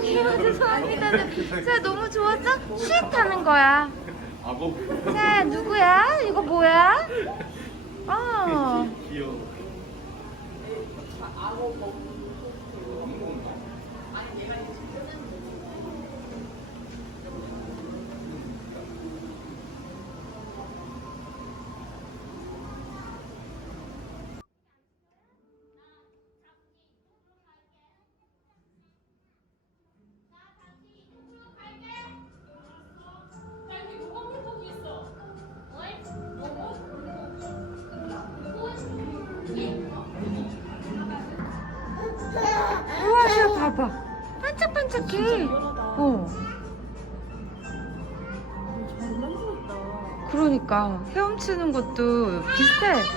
죄송해요, 죄송합니다. 제가 너무 좋았어? 쉿 하는 거야. 악어 자, 누구야? 이거 뭐야? 어. 귀여워 반짝반짝해. 어. 그러니까 헤엄치는 것도 비슷해.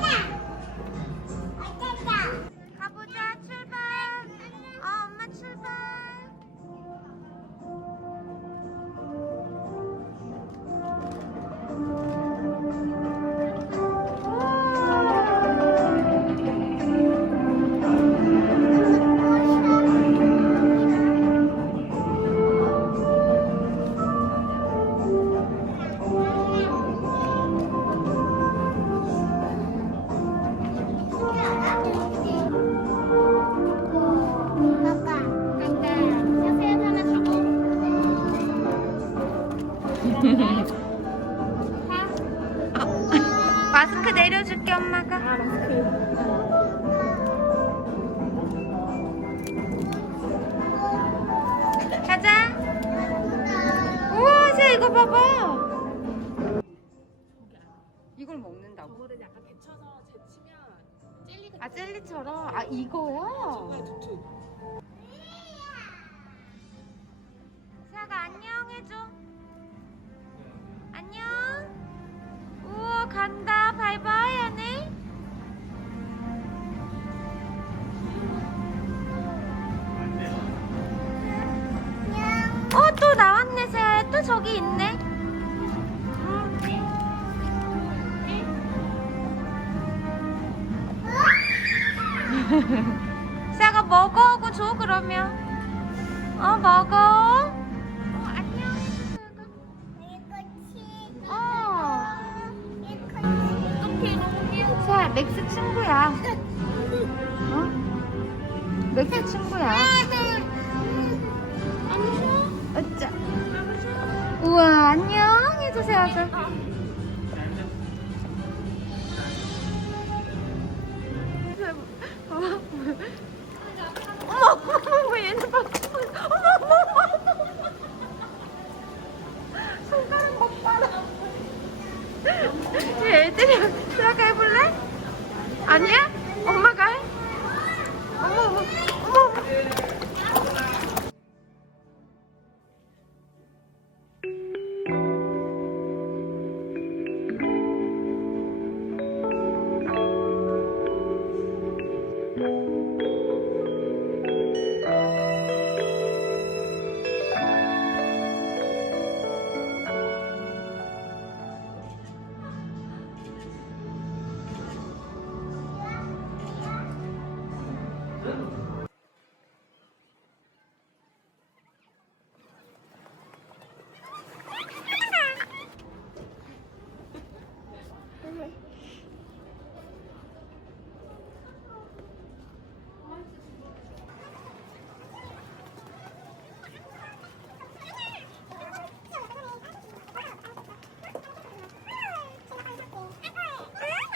마스크 내려줄게 엄마가. 가자. 우와, 쟤 이거 봐봐. 이걸 먹는다고? 저거를 약간 데쳐서 데치면 젤리 아 젤리처럼? 아 이거야? 같은 툭툭. 세아가 안녕 해줘. 안녕. 간다. 바이바이 하네. 어또 나왔네 세아야. 또 저기 있네. 세아가 먹어 하고 줘 그러면. 어 먹어. 어 맥스 친구야. 어? 맥스 친구야. 어짜. 우와 안녕 해주세요 아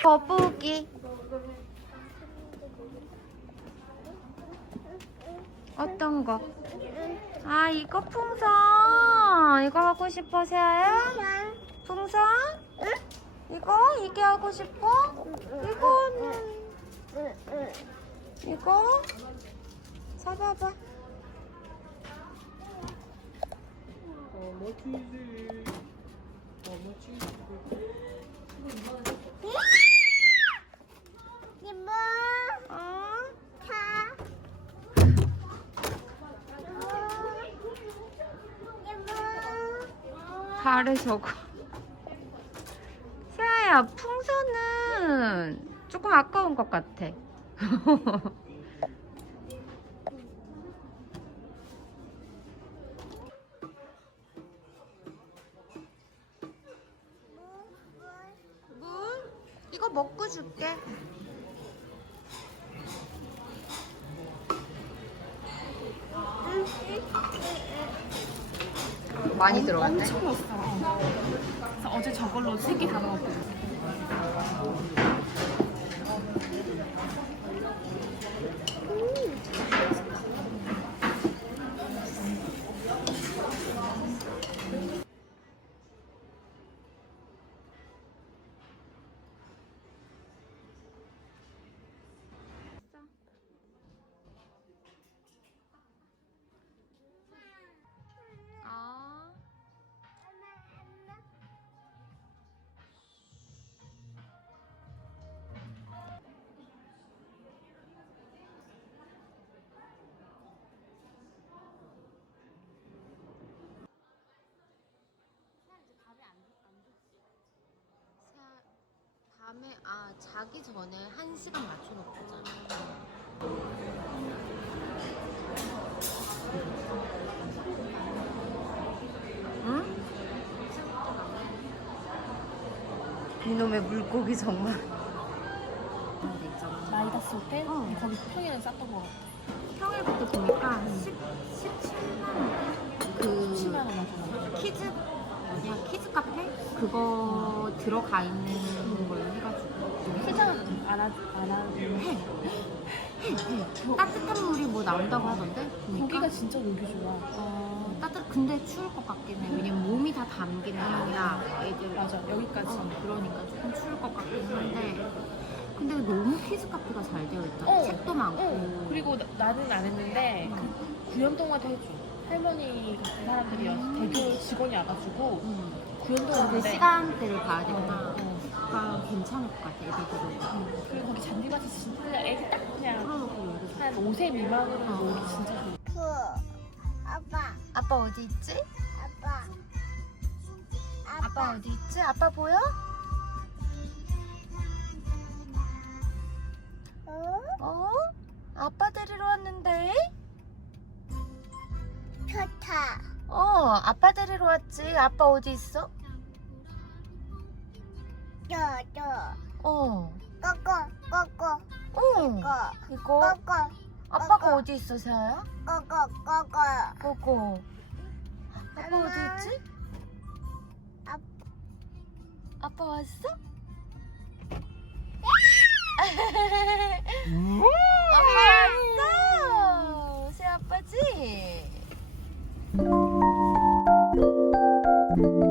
거북이. 어떤 거? 아 이거 풍선. 이거 하고 싶어 세아야? 풍선? 이거 이게 하고 싶어? 이거는 이거 잡아봐. 어머 치즈 어머 치즈 발에 저거 세아야 풍선은 조금 아까운 것 같아. 물? 이거 먹고 줄게. 많이 들어갔네. 엄청 맛있어. 그래서 어제 저걸로 세개다 먹었거든. 밤에 아 자기 전에 한 시간 맞춰놓고잖아. 응? 이놈의 물고기 정말. 마이다스 호텔? 어. 거기 평일에 쌌던 거 같아. 평일부터 보니까 10, 17만 원. 그 10만 원 하잖아. 키즈 뭐냐 키즈 카페 그거 들어가 있는 걸로 해가지고 하, 안 하. 해. 따뜻한 물이 뭐 나온다고 하던데. 보니까. 고기가 진짜 놀기 좋아. 어, 따뜻 근데 추울 것 같긴 해. 왜냐면 몸이 다 담기는 게 아니라 애들 맞아, 여기까지. 어, 그러니까 조금 추울 것 같긴 한데. 근데 너무 키즈 카페가 잘 되어 있다. 어. 책도 많고. 어, 그리고 나, 나는 안 했는데 그 구연동화도 해줘. 할머니 같은 사람들이어서 대교 직원이 와가지고 음. 그 하는데 시간대를 봐야 되구나. 어. 그러니까 괜찮을 것 같아. 애들이. 그리고 거기 잔디밭이 진짜 애기 딱 그냥 풀어놓고. 한 5세 미만으로 어. 놀기 진짜 좋아. 그 아빠 아빠 어디 있지? 아빠 아빠 어디 있지? 아빠 보여? 어? 어? 아빠 데리러 왔는데? 좋다 어, 아빠 데리러 왔지. 아빠 어디 있어? 저 저 어, 꼬꼬 꼬꼬 어. 꼬 이거 꼬꼬 아빠가 어디 있어, 세아야? 꼬꼬 꼬꼬 고고. 아빠 엄마. 어디 있지? 아- 아빠 왔어? 아빠 왔어. 새 아빠지? thank you